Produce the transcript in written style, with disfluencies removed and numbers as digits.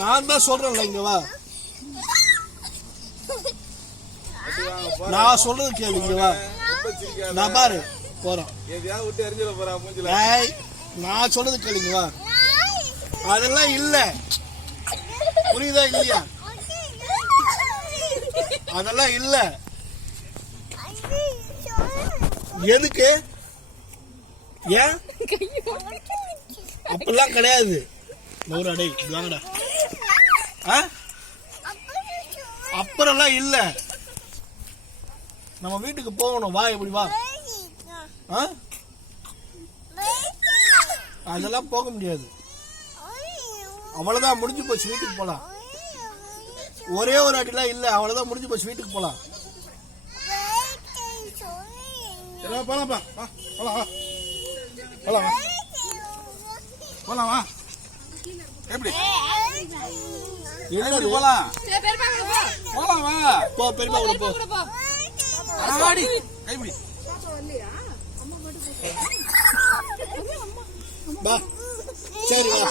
நான் தான் சொல்றேன்ல இங்க வா. நான் சொல்றது கேளு இங்க வா. நான் பாரு போறோம். நான் சொல்றது கேளு இங்க வா. அதெல்லாம் இல்ல. புரியுதா இல்லையா? அதெல்லாம் இல்ல. எதுக்கு? ஏன்? அப்பெல்லாம் கிடையாது. நூறாடே வாங்கடா. அப்புறம்லாம் இல்ல. நம்ம வீட்டுக்கு போகணும். வா எப்படி வா. அதெல்லாம் போக முடியாது. அவ்வளவுதான் முடிஞ்சு போச்சு. வீட்டுக்கு போலாம். ஒரே ஒரு அடிலாம் இல்ல. அவ்வளவுதான் முடிஞ்சு போச்சு. வீட்டுக்கு போலாம். போலாம்ப்பா. போலாம் போலாம் போலாம் வா. எப்படி எப்படி போலாம்? போலாம் வா. போ பெரியப்பா கூட போ. ஆடி கைப்பிடி வா. சரி வா.